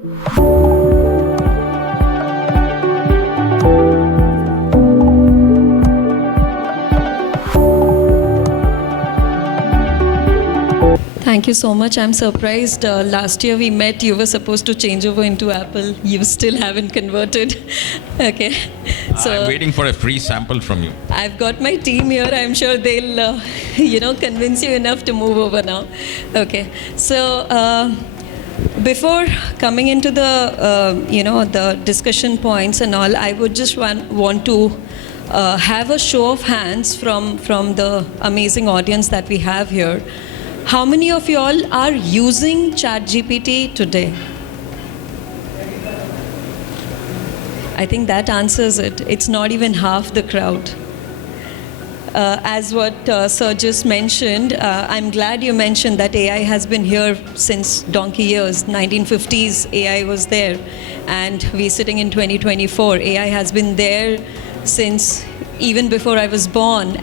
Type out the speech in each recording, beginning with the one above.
Thank you so much. I'm surprised. Last year we met, you were supposed to change over into Apple. You still haven't converted. Okay. So I'm waiting for a free sample from you. I've got my team here. I'm sure they'll, convince you enough to move over now. Okay. So before coming into the, the discussion points and all, I would just want to have a show of hands from the amazing audience that we have here. How many of you all are using ChatGPT today? I think that answers it. It's not even half the crowd. As what Sir just mentioned, I'm glad you mentioned that AI has been here since donkey years. 1950s, AI was there. And we're sitting in 2024. AI has been there since even before I was born.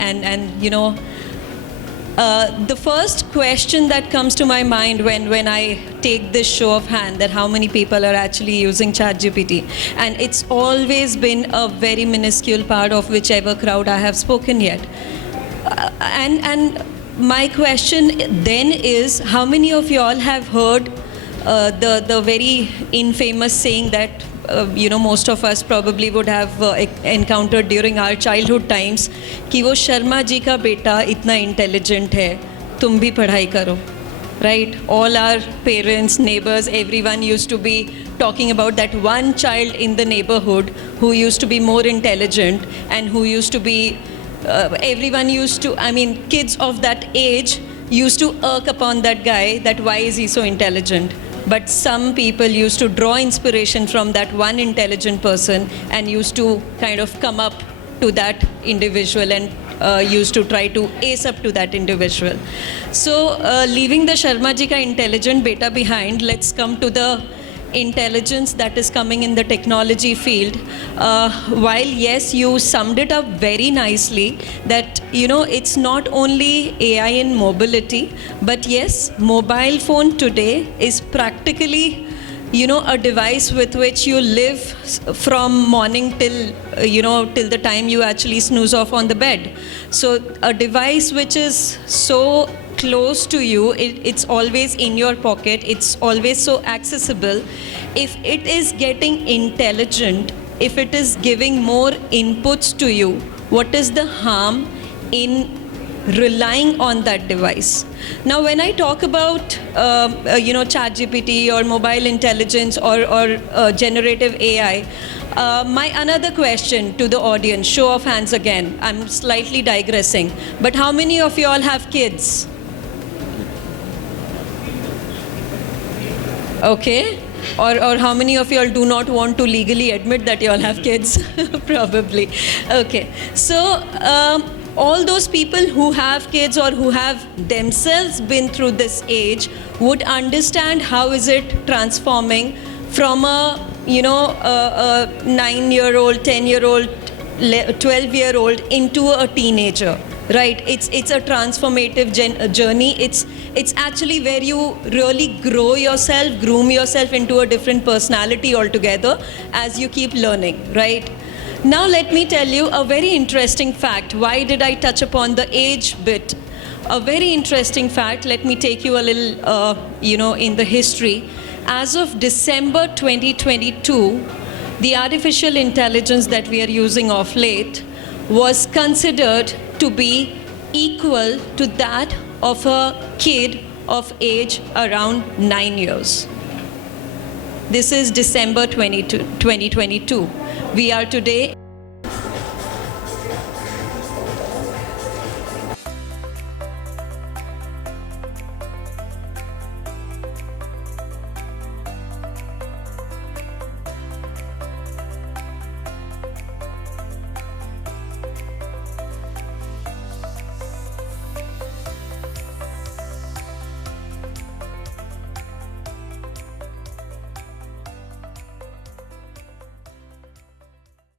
The first question that comes to my mind when I take this show of hand that how many people are actually using ChatGPT, and it's always been a very minuscule part of whichever crowd I have spoken yet. And my question then is, how many of you all have heard the very infamous saying that most of us probably would have encountered during our childhood times, कि वो शर्मा जी का बेटा इतना intelligent है, तुम भी पढ़ाई करो, right? All our parents, neighbors, everyone used to be talking about that one child in the neighborhood who used to be more intelligent and who used to be, kids of that age used to irk upon that guy that why is he so intelligent? But some people used to draw inspiration from that one intelligent person and used to kind of come up to that individual and used to try to ace up to that individual. So leaving the Sharma ji ka intelligent beta behind, let's come to the intelligence that is coming in the technology field. While yes, you summed it up very nicely that it's not only AI in mobility, but yes, mobile phone today is practically a device with which you live from morning till till the time you actually snooze off on the bed. So a device which is so close to you, it's always in your pocket, it's always so accessible. If it is getting intelligent, if it is giving more inputs to you, what is the harm in relying on that device? Now when I talk about ChatGPT or mobile intelligence or generative AI, my another question to the audience, show of hands again, I'm slightly digressing, but how many of you all have kids? Okay. Or how many of you all do not want to legally admit that you all have kids? Probably. Okay. So all those people who have kids or who have themselves been through this age would understand how is it transforming from a 9-year-old, 10-year-old, 12-year-old into a teenager. Right, it's a transformative journey. It's actually where you really grow yourself, groom yourself into a different personality altogether as you keep learning, right? Now let me tell you a very interesting fact. Why did I touch upon the age bit? A very interesting fact, let me take you a little, in the history. As of December 2022, the artificial intelligence that we are using of late was considered to be equal to that of a kid of age around 9 years. This is December 2022. We are today